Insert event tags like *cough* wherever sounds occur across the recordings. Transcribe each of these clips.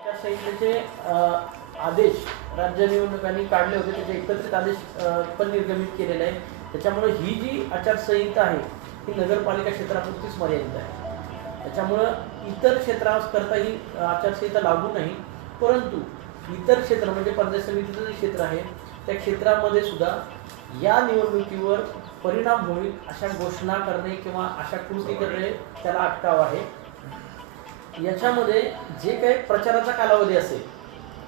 आचारसंहितेचे आदेश राज्य निवडणुकांनी काढले होते. त्याचे एकत्रित आदेश पण निर्गमित केलेले आहे त्याच्यामुळे ही जी आचारसंहिता आहे ही नगरपालिका क्षेत्रापुरतीच मर्यादित आहे. त्याच्यामुळं इतर क्षेत्राकरता ही आचारसंहिता लागू नाही. परंतु इतर क्षेत्र म्हणजे पंचायत समितीचं जे क्षेत्र आहे त्या क्षेत्रामध्ये सुद्धा या निवडणुकीवर परिणाम होईल अशा घोषणा करणे किंवा अशा कृती करणे त्याला अटकाव आहे. याच्यामध्ये जे काही प्रचाराचा कालावधी असेल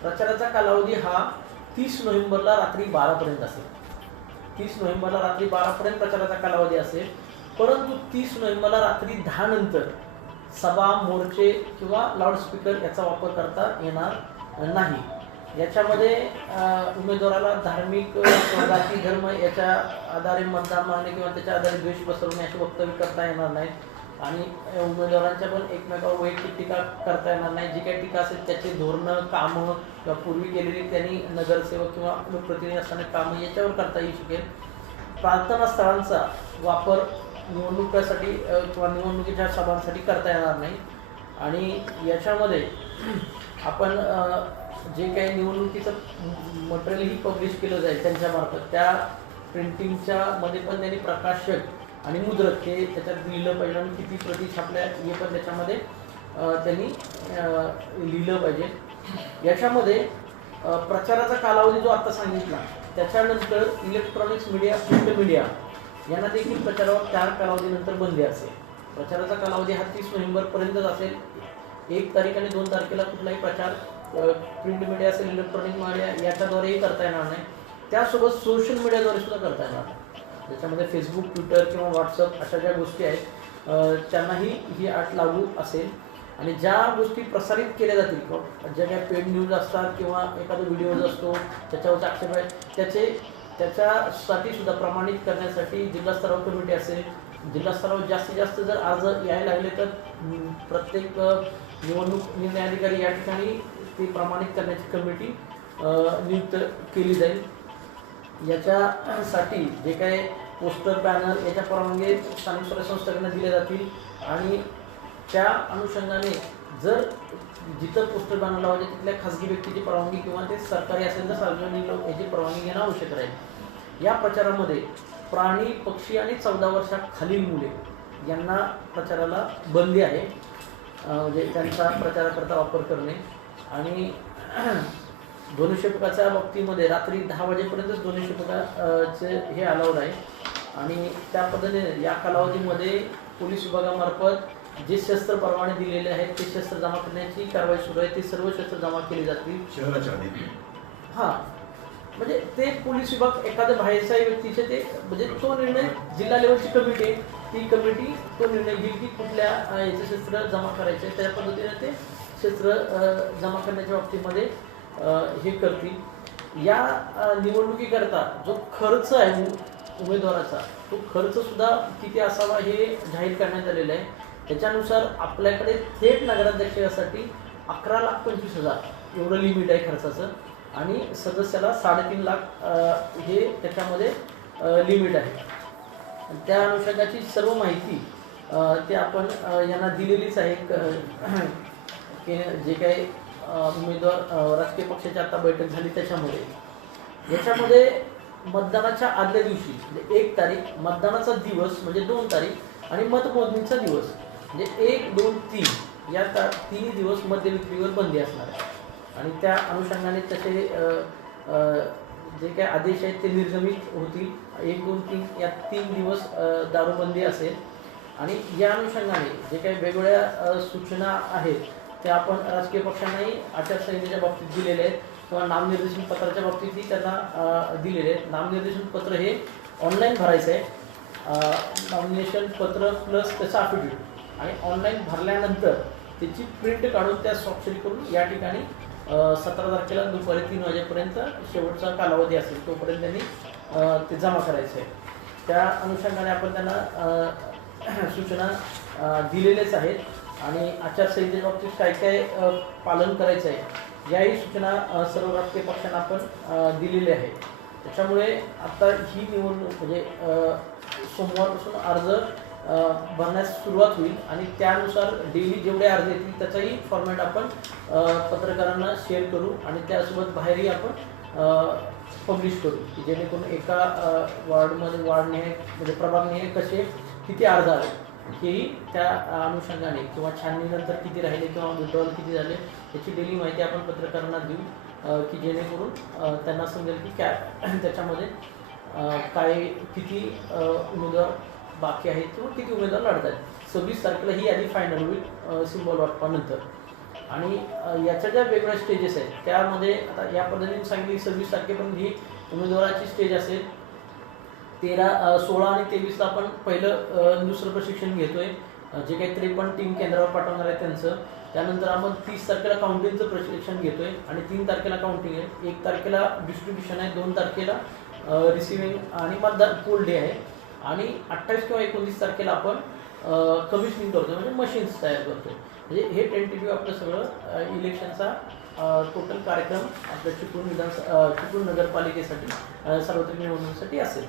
प्रचाराचा कालावधी हा तीस नोव्हेंबरला रात्री बारापर्यंत असेल. तीस नोव्हेंबरला रात्री बारापर्यंत प्रचाराचा कालावधी असेल परंतु तीस नोव्हेंबरला रात्री दहा नंतर सभा मोर्चे किंवा लाऊडस्पीकर याचा वापर करता येणार नाही. याच्यामध्ये उमेदवाराला धार्मिक जाती धर्म याच्या आधारे मतदान मारणे किंवा त्याच्या आधारे द्वेष पसरवणे असे वक्तव्य करता येणार नाहीत. आणि उमेदवारांच्या पण एकमेकावर वैयक्तिक टीका करता येणार नाही. जी काही टीका असेल त्याचे धोरणं कामं किंवा पूर्वी केलेली त्यांनी नगरसेवक किंवा लोकप्रतिनिधी असताना कामं याच्यावर करता येऊ शकेल. प्रार्थना स्थळांचा वापर निवडणुकीसाठी किंवा निवडणुकीच्या सभांसाठी करता येणार नाही. आणि याच्यामध्ये आपण जे काही निवडणुकीचं मटेरियलही पब्लिश केलं जाईल त्यांच्यामार्फत त्या प्रिंटिंगच्या मध्ये पण त्यांनी प्रकाशक आणि मुद्रक हे त्याच्यात लिहिलं पाहिजे आणि किती प्रती छापल्या हे पण त्याच्यामध्ये त्यांनी लिहिलं पाहिजे. याच्यामध्ये प्रचाराचा कालावधी जो आता सांगितला त्याच्यानंतर इलेक्ट्रॉनिक्स मीडिया प्रिंट मीडिया यांना देखील प्रचारावर चार कालावधीनंतर बंदी असेल. प्रचाराचा कालावधी हा तीस नोव्हेंबरपर्यंतच असेल. एक तारीख आणि दोन तारखेला कुठलाही प्रचार प्रिंट मीडिया असेल इलेक्ट्रॉनिक मीडिया याच्याद्वारेही करता येणार नाही. त्यासोबत सोशल मीडियाद्वारे सुद्धा करता येणार. नाही ज्याच्यामध्ये फेसबुक ट्विटर किंवा व्हॉट्सअप अशा ज्या गोष्टी आहेत त्यांनाही ही आर्ट लागू असेल. आणि ज्या गोष्टी प्रसारित केल्या जातील किंवा ज्या काही पेड न्यूज असतात किंवा एखादा व्हिडिओज असतो त्याच्यावरचे आक्षेप आहे त्याचे त्याच्यासाठी सुद्धा प्रमाणित करण्यासाठी जिल्हास्तरावर कमिटी असेल. जिल्हा स्तरावर जास्तीत जास्त जर अर्ज यायला लागले तर प्रत्येक निवडणूक निर्णय अधिकारी या ठिकाणी ते प्रमाणित करण्याची कमिटी नियुक्त केली जाईल. याच्यासाठी जे काही पोस्टर बॅनर याच्या परवानगी स्थानिक स्वराज्य दिल्या जातील. आणि त्या अनुषंगाने जर जिथं पोस्टर बॅनर लावायचे तिथल्या खाजगी व्यक्तीची परवानगी किंवा ते सरकारी असेल तर सार्वजनिक लोक याची परवानगी घेणं आवश्यक राहील. या प्रचारामध्ये प्राणी पक्षी आणि चौदा वर्षाखालील मुले यांना प्रचाराला बंदी आहे. म्हणजे त्यांचा प्रचाराकरता वापर करणे. आणि ध्वनिक्षेपकाच्या बाबतीमध्ये रात्री दहा वाजेपर्यंतच ध्वनिक्षेपकाचे हे अलाउड आहे. आणि त्या पद्धतीने या कालावधीमध्ये पोलीस विभागामार्फत जे शस्त्र परवाने दिलेले आहेत ते शस्त्र जमा करण्याची कारवाई सुरू आहे. ते सर्व शस्त्र जमा केली जातील. शहराच्या हां. म्हणजे ते पोलीस विभाग एखाद्या बाहेरच्या व्यक्तीचे ते म्हणजे तो निर्णय जिल्हा लेवलची कमिटी आहे. ती कमिटी तो निर्णय घेईल की कुठल्या याचे शस्त्र जमा करायचे. त्या पद्धतीने ते शस्त्र जमा करण्याच्या बाबतीमध्ये हे करतील. या निवडणुकीकरता जो खर्च आहे उमेदवाराचा तो खर्च सुद्धा किती असावा हे जाहीर करण्यात आलेलं आहे. त्याच्यानुसार आपल्याकडे थेट नगराध्यक्षासाठी अकरा लाख पंचवीस हजार एवढं लिमिट आहे खर्चाचं. आणि सदस्याला साडेतीन लाख हे त्याच्यामध्ये लिमिट आहे. त्या अनुषंगाची सर्व माहिती ते आपण यांना दिलेलीच आहे. की *clears throat* जे काही उमेदवार राजकीय पक्षाची आता बैठक झाली त्याच्यामध्ये याच्यामध्ये मतदानाच्या आदल्या दिवशी म्हणजे एक तारीख मतदानाचा दिवस म्हणजे दोन तारीख आणि मतमोजणीचा दिवस म्हणजे एक दोन तीन या ता तिन्ही दिवस मद्य विक्रीवर बंदी असणार आहे. आणि त्या अनुषंगाने तसे जे काही आदेश आहेत ते निर्गमित होतील. एक दोन तीन या तीन दिवस दारूबंदी असेल. आणि या अनुषंगाने जे काही वेगवेगळ्या सूचना आहेत ते आपण राजकीय पक्षांनाही आचारसंहितेच्या बाबतीत दिलेले आहेत किंवा नामनिर्देशन पत्राच्या बाबतीतही त्यांना दिलेले आहेत. नामनिर्देशन पत्र हे ऑनलाईन भरायचं आहे. नॉमिनेशन पत्र प्लस त्याचं अफिडेविट आणि ऑनलाईन भरल्यानंतर त्याची प्रिंट काढून त्या स्वाक्षरी करून या ठिकाणी सतरा तारखेला दुपारी तीन वाजेपर्यंत शेवटचा कालावधी असेल तोपर्यंत त्यांनी ते जमा करायचं आहे. त्या अनुषंगाने आपण त्यांना *clears throat* सूचना दिलेलेच आहेत. आणि आचारसंहितेच्या बाबतीत काय काय पालन करायचं आहे याही सूचना सर्व राजकीय पक्षांना आपण दिलेली दिलेल्या त्याच्यामुळे आता ही निवडणूक म्हणजे सोमवारपासून अर्ज भरण्यास सुरुवात होईल आणि त्यानुसार डेली जेवढे अर्ज येतील त्याचाही फॉर्मॅट आपण पत्रकारांना शेअर करू आणि त्यासोबत बाहेरही आपण पब्लिश करू की जेणेकरून एका वॉर्डमध्ये वार्डने म्हणजे प्रभागने कसे किती अर्ज आले. हेही त्या अनुषंगाने किंवा छाननीनंतर किती राहिले किंवा विड्रॉल किती झाले याची डेली माहिती आपण पत्रकारांना देऊ की जेणेकरून त्यांना समजेल की काय त्याच्यामध्ये काय किती उमेदवार बाकी आहेत किंवा किती उमेदवार लढत आहेत सव्वीस तारखेला ही यादी फायनल होईल सिम्बॉल वाटपानंतर. आणि याच्या ज्या वेगवेगळ्या स्टेजेस आहेत त्यामध्ये आता या पद्धतीने सांगितली सव्वीस तारखेपर्यंत ही उमेदवाराची स्टेज असेल तेरा सोळा आणि तेवीसला आपण पहिलं दुसरं प्रशिक्षण घेतोय. जे काही त्रेपन्न टीम केंद्रावर पाठवणार आहे त्यांचं. त्यानंतर आपण तीस तारखेला काउंटिंगचं प्रशिक्षण घेतोय आणि तीन तारखेला काउंटिंग आहे. एक तारखेला डिस्ट्रीब्युशन आहे दोन तारखेला रिसिव्हिंग आणि मतदार पोल डे आहे. आणि अठ्ठावीस किंवा एकोणतीस तारखेला आपण कमिशनिंग करतो म्हणजे मशीन्स तयार करतो म्हणजे हे टेंटेटिव्ह आपलं सगळं. इलेक्शनचा टोटल कार्यक्रम आपल्या चिपळूण विधानसभा चिपळूण नगरपालिकेसाठी सार्वत्रिक निवडणुकीसाठी असेल.